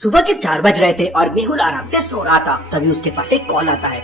सुबह के 4 बज रहे थे और मेहुल आराम से सो रहा था। तभी उसके पास एक कॉल आता है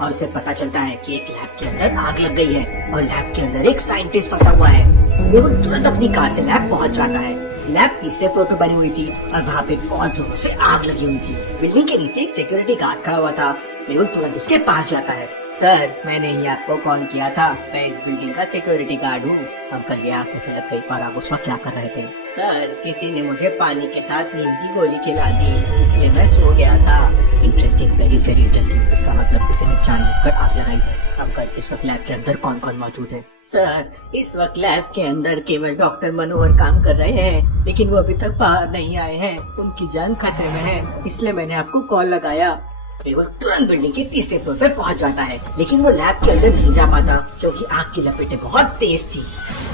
और उसे पता चलता है कि एक लैब के अंदर आग लग गई है और लैब के अंदर एक साइंटिस्ट फंसा हुआ है। मेहुल तुरंत अपनी कार से लैब पहुंच जाता है। लैब तीसरे फ्लोर पर बनी हुई थी और वहाँ पे बहुत जोरों से आग लगी हुई थी। बिल्डिंग के नीचे एक सिक्योरिटी गार्ड खड़ा हुआ था। मेहुल तुरंत उसके पास जाता है। सर, मैंने ही आपको कॉल किया था। मैं इस बिल्डिंग का सिक्योरिटी गार्ड हूँ। अंकल, ये आग कैसे लग गई और आप उस वक्त क्या कर रहे थे? सर, किसी ने मुझे पानी के साथ नीम की गोली खिला दी, इसलिए मैं सो गया था। Interesting, very very interesting. इसका मतलब किसी ने जानबूझकर आग लगाई है। अंकल, इस वक्त लैब के अंदर कौन कौन मौजूद है? सर, इस वक्त लैब के अंदर केवल डॉक्टर मनोहर काम कर रहे हैं, लेकिन वो अभी तक बाहर नहीं आए हैं। उनकी जान खतरे में है, इसलिए मैंने आपको कॉल लगाया। मेहुल तुरंत बिल्डिंग के तीसरे फ्लोर पर पहुंच जाता है, लेकिन वो लैब के अंदर नहीं जा पाता क्योंकि आग की लपेटें बहुत तेज थी।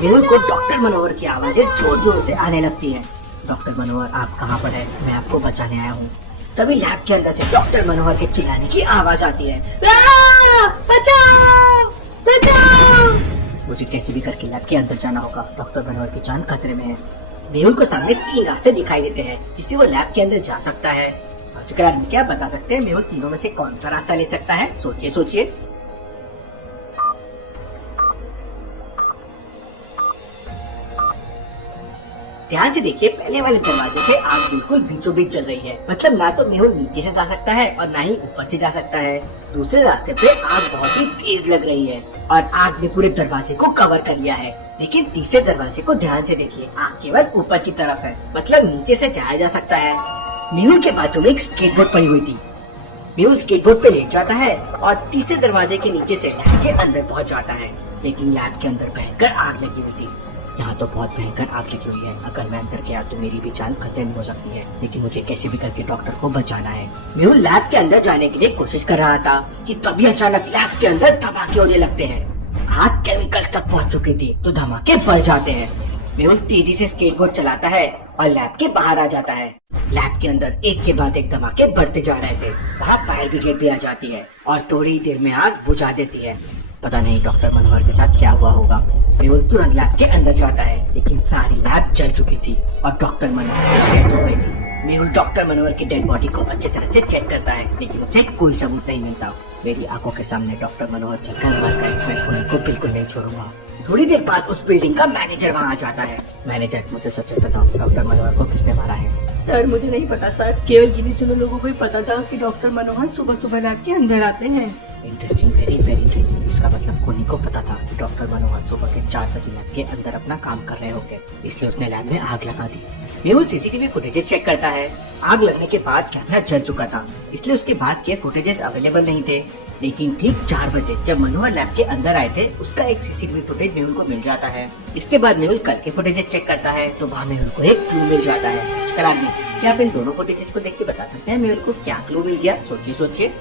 मेहुल को डॉक्टर मनोहर की आवाजें जोर जोर से आने लगती है। डॉक्टर मनोहर, आप कहाँ पर हैं? मैं आपको बचाने आया हूँ। तभी लैब के अंदर से डॉक्टर मनोहर के चिल्लाने की आवाज आती है। बचाओ! बचाओ! मुझे कैसे भी करके लैब के अंदर जाना होगा। डॉक्टर मनोहर की जान खतरे में है। मेहुल को सामने 3 रास्ते दिखाई देते हैं जिससे वो लैब के अंदर जा सकता है। आजकल आदमी क्या बता सकते हैं मेहुल तीनों में से कौन सा रास्ता ले सकता है? सोचिए सोचिए। ध्यान से देखिए, पहले वाले दरवाजे पे आग बिल्कुल बीचों बीच चल रही है। मतलब ना तो मेहुल नीचे से जा सकता है और ना ही ऊपर से जा सकता है। दूसरे रास्ते पे आग बहुत ही तेज लग रही है और आग ने पूरे दरवाजे को कवर कर लिया है। लेकिन तीसरे दरवाजे को ध्यान से देखिए, आग केवल ऊपर की तरफ है, मतलब नीचे से जाया जा सकता है। मेहुल के बाजू में एक स्केटबोर्ड पड़ी हुई थी। मेहुल स्केटबोर्ड पे लेट जाता है और तीसरे दरवाजे के नीचे से लैब के अंदर पहुंच जाता है। लेकिन लैब के अंदर भयंकर आग लगी हुई थी। यहाँ तो बहुत भयंकर आग लगी हुई है। अगर मैं अंदर गया तो मेरी भी जान खतरे में हो सकती है, लेकिन मुझे कैसे भी करके डॉक्टर को बचाना है। मेहुल लैब के अंदर जाने के लिए कोशिश कर रहा था कि तभी अचानक लैब के अंदर धमाके होने लगते हैं। आग केमिकल तक पहुँच चुकी थी तो धमाके बढ़ जाते हैं। मेहुल तेजी से स्केटबोर्ड चलाता है और लैब के बाहर आ जाता है। लैब के अंदर एक के बाद एक धमाके बढ़ते जा रहे थे। वहाँ फायर ब्रिगेड भी आ जाती है और थोड़ी ही देर में आग बुझा देती है। पता नहीं डॉक्टर मनोहर के साथ क्या हुआ होगा। मेहुल तुरंत लैब के अंदर जाता है, लेकिन सारी लैब जल चुकी थी और डॉक्टर मनोहर की डेथ हो गई थी। मेहुल डॉक्टर मनोहर की डेड बॉडी को अच्छी तरह से चेक करता है, लेकिन उसे कोई सबूत नहीं मिलता। मेरी आंखों के सामने डॉक्टर मनोहर चलकर मर गए, मैं खूनी को बिल्कुल नहीं छोड़ूंगा। थोड़ी देर बाद उस बिल्डिंग का मैनेजर वहाँ आ जाता है। मैनेजर, मुझे सच बताओ, डॉक्टर मनोहर को किसने मारा है? सर, मुझे नहीं पता सर, केवल गिने चुने लोगों को ही पता था कि डॉक्टर मनोहर सुबह सुबह लैब के अंदर आते हैं। Interesting, very very interesting. इसका मतलब खूनी को पता था कि डॉक्टर मनोहर सुबह के 4 बजे लैब के अंदर अपना काम कर रहे होंगे, इसलिए उसने लैब में आग लगा दी। मेहुल सीसीटीवी फुटेजेस चेक करता है। आग लगने के बाद कैमरा जल चुका था, इसलिए उसके बाद के फुटेजेस अवेलेबल नहीं थे। लेकिन ठीक 4 बजे जब मनोहर लैब के अंदर आए थे, उसका एक सीसीटीवी फुटेज मेहुल को मिल जाता है। इसके बाद मेहुल कल के फुटेजेस चेक करता है तो वहाँ मेहुल को एक क्लू मिल जाता है। आजकल आदमी, क्या आप इन दोनों फुटेजेस को देख के बता सकते हैं मेहुल को क्या क्लू मिल गया? सोचिए सोचिए।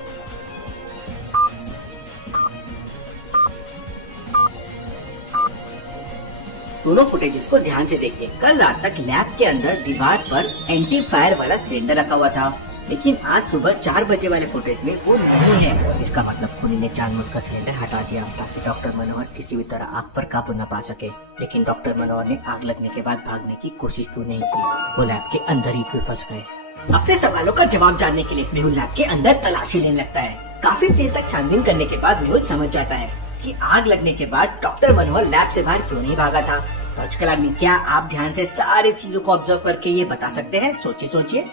दोनों फुटेजेस को ध्यान से देखिए। कल रात तक लैब के अंदर दीवार पर एंटी फायर वाला सिलेंडर रखा हुआ था, लेकिन आज सुबह 4 बजे वाले फुटेज में वो नहीं है। इसका मतलब खूनी ने जानबूझकर सिलेंडर हटा दिया ताकि डॉक्टर मनोहर किसी भी तरह आग पर काबू न पा सके। लेकिन डॉक्टर मनोहर ने आग लगने के बाद भागने की कोशिश क्यों नहीं की? वो लैब के अंदर ही क्यों फंस गए? अपने सवालों का जवाब जानने के लिए मेहुल लैब के अंदर तलाशी लेने लगता है। काफी देर तक छानबीन करने के बाद मेहुल समझ जाता है कि आग लगने के बाद डॉक्टर मनोहर लैब से बाहर क्यों नहीं भागा था। लॉजिकल आदमी, क्या आप ध्यान से सारे चीजों को ऑब्जर्व करके ये बता सकते हैं? सोचिए सोचिए।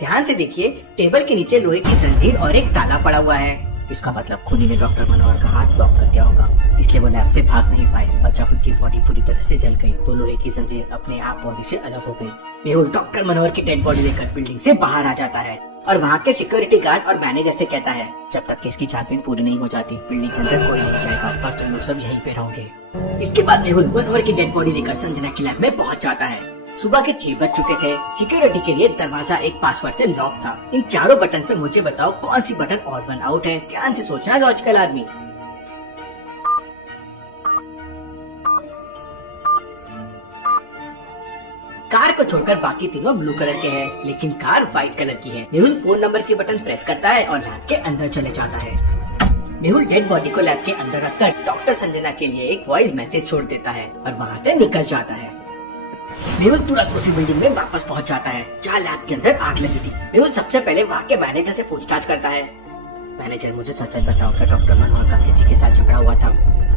ध्यान से देखिए, टेबल के नीचे लोहे की जंजीर और एक ताला पड़ा हुआ है। इसका मतलब खूनी ने डॉक्टर मनोहर का हाथ ब्लॉक कर दिया होगा, इसलिए वो लैब से भाग नहीं पाए। और जब उनकी बॉडी पूरी तरह से जल गई तो लोहे की जंजीर अपने आप बॉडी से अलग हो गई। मेहुल डॉक्टर मनोहर की डेड बॉडी लेकर बिल्डिंग से बाहर आ जाता है और वहाँ के सिक्योरिटी गार्ड और मैनेजर से कहता है, जब तक केस की छानबीन पूरी नहीं हो जाती बिल्डिंग के अंदर कोई नहीं जाएगा और तुम लोग सब यहीं पे रहोगे। इसके बाद मेहुल मनोहर की डेड बॉडी लेकर संजना की लैब में पहुँच जाता है। सुबह के 6 बज चुके थे। सिक्योरिटी के लिए दरवाजा एक पासवर्ड से लॉक था। इन चारों बटन पे मुझे बताओ कौन सी बटन ऑड वन आउट है? ध्यान से सोचना लॉजिकल आदमी। कार को छोड़कर बाकी तीनों ब्लू कलर के हैं, लेकिन कार व्हाइट कलर की है। मेहुल फोन नंबर की बटन प्रेस करता है और लैब के अंदर चले जाता है। मेहुल डेड बॉडी को लैब के अंदर रखकर डॉक्टर संजना के लिए एक वॉइस मैसेज छोड़ देता है और वहाँ से निकल जाता है। मेहुल तुरंत उसी बिल्डिंग में वापस पहुँच जाता है जहाँ लैब के अंदर आग लगी थी। मेहुल सबसे पहले वहाँ के मैनेजर से पूछताछ करता है। मैनेजर, मुझे सच बताओ क्या डॉक्टर मनोहर का किसी के साथ झगड़ा हुआ था?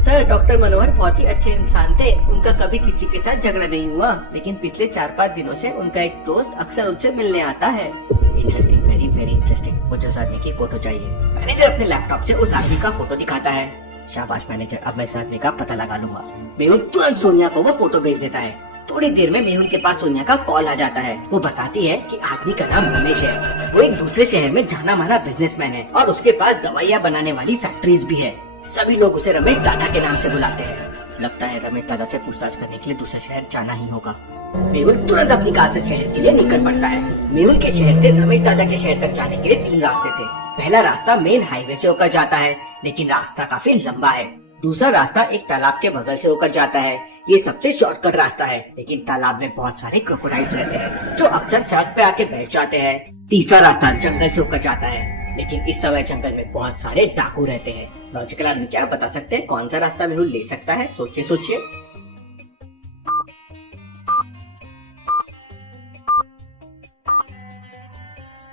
सर, डॉक्टर मनोहर बहुत ही अच्छे इंसान थे, उनका कभी किसी के साथ झगड़ा नहीं हुआ, लेकिन पिछले 4-5 दिनों से उनका एक दोस्त अक्सर उनसे मिलने आता है। Interesting, very very interesting. मुझे उस आदमी की फोटो चाहिए। मैनेजर अपने लैपटॉप से उस आदमी का फोटो दिखाता है। शाबाश मैनेजर, अब मैं इस आदमी का पता लगा लूंगा। मेहुल तुरंत सोनिया को वो फोटो भेज देता है। थोड़ी देर में मेहुल के पास सोनिया का कॉल आ जाता है। वो बताती है कि आदमी का नाम रमेश है। वो एक दूसरे शहर में जाना माना बिजनेसमैन है और उसके पास दवाइयाँ बनाने वाली फैक्ट्रीज भी है। सभी लोग उसे रमेश दादा के नाम से बुलाते हैं। लगता है रमेश दादा से पूछताछ करने के लिए दूसरे शहर जाना ही होगा। मेहुल तुरंत अपनी कार से शहर के लिए निकल पड़ता है। मेहुल के शहर से रमेश दादा के शहर तक जाने के लिए 3 रास्ते थे। पहला रास्ता मेन हाईवे से होकर जाता है, लेकिन रास्ता काफी लंबा है। दूसरा रास्ता एक तालाब के बगल से होकर जाता है। ये सबसे शॉर्टकट रास्ता है, लेकिन तालाब में बहुत सारे क्रोकोडाइल्स रहते हैं जो अक्सर सड़क पे आके बैठ जाते हैं। तीसरा रास्ता जंगल से होकर जाता है, लेकिन इस समय जंगल में बहुत सारे डाकू रहते हैं। लॉजिकल आदमी क्या बता सकते हैं कौन सा रास्ता मेहुल ले सकता है? सोचिए सोचिए।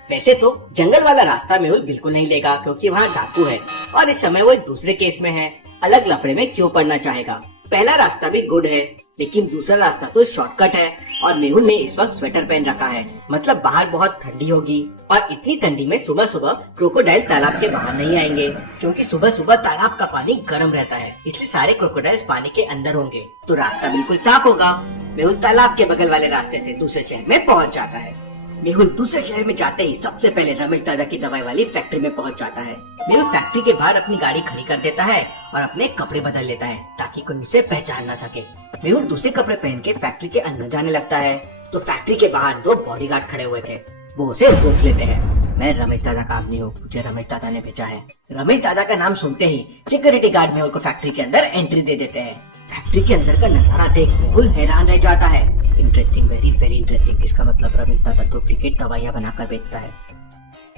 वैसे तो जंगल वाला रास्ता मेहुल बिल्कुल नहीं लेगा, क्योंकि वहाँ डाकू है और इस समय वो एक दूसरे केस में है। अलग लफड़े में क्यों पड़ना चाहेगा? पहला रास्ता भी गुड है, लेकिन दूसरा रास्ता तो शॉर्टकट है और मेहुल ने इस वक्त स्वेटर पहन रखा है। मतलब बाहर बहुत ठंडी होगी और इतनी ठंडी में सुबह सुबह क्रोकोडाइल तालाब के बाहर नहीं आएंगे, क्योंकि सुबह सुबह तालाब का पानी गर्म रहता है, इसलिए सारे क्रोकोडाइल्स पानी के अंदर होंगे। तो रास्ता बिल्कुल साफ होगा। मेहुल तालाब के बगल वाले रास्ते से दूसरे शहर में पहुंच जाता है। मेहुल दूसरे शहर में जाते ही सबसे पहले रमेश दादा की दवाई वाली फैक्ट्री में पहुंच जाता है। मेहुल फैक्ट्री के बाहर अपनी गाड़ी खड़ी कर देता है और अपने कपड़े बदल लेता है ताकि कोई उसे पहचान न सके। मेहुल दूसरे कपड़े पहन के फैक्ट्री के अंदर जाने लगता है तो फैक्ट्री के बाहर 2 बॉडीगार्ड खड़े हुए थे। वो उसे रोक लेते हैं। मैं रमेश दादा का आदमी हूँ, मुझे रमेश दादा ने भेजा है। रमेश दादा का नाम सुनते ही सिक्योरिटी गार्ड मेहुल को फैक्ट्री के अंदर एंट्री दे देते हैं। फैक्ट्री के अंदर का नजारा देख मेहुल हैरान रह जाता है। Interesting, very very interesting. इसका मतलब रमेश दादा डुप्लीकेट दवाइयाँ बनाकर बेचता है।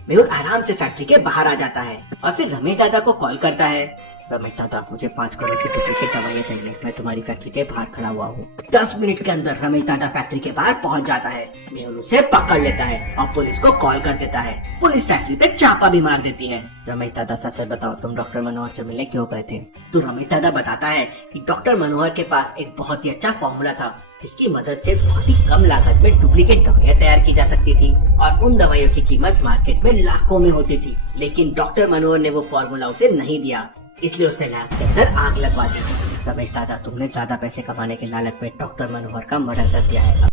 मेहुल आराम से फैक्ट्री के बाहर आ जाता है और फिर रमेश दादा को कॉल करता है। रमेश दादा, मुझे 5 करोड़ की डुप्लीकेट दवाइयाँ चाहिए, मैं तुम्हारी फैक्ट्री के बाहर खड़ा हुआ हूँ। 10 मिनट के अंदर रमेश दादा फैक्ट्री के बाहर पहुँच जाता है। मेहुल उसे पकड़ लेता है और पुलिस को कॉल कर देता है। पुलिस फैक्ट्री पे चापा भी मार देती है। रमेश दादा, सच बताओ तुम डॉक्टर मनोहर से मिलने क्यों गए थे? तो रमेश दादा बताता है कि डॉक्टर मनोहर के पास एक बहुत ही अच्छा फॉर्मूला था जिसकी मदद से बहुत ही कम लागत में डुप्लीकेट दवाइयाँ तैयार की जा सकती थी और उन दवाइयों की कीमत मार्केट में लाखों में होती थी। लेकिन डॉक्टर मनोहर ने वो फॉर्मूला उसे नहीं दिया, इसलिए उसने लैब के अंदर आग लगवा दी। रमेश दादा, तुमने ज्यादा पैसे कमाने के लालच में डॉक्टर मनोहर का मर्डर कर दिया है।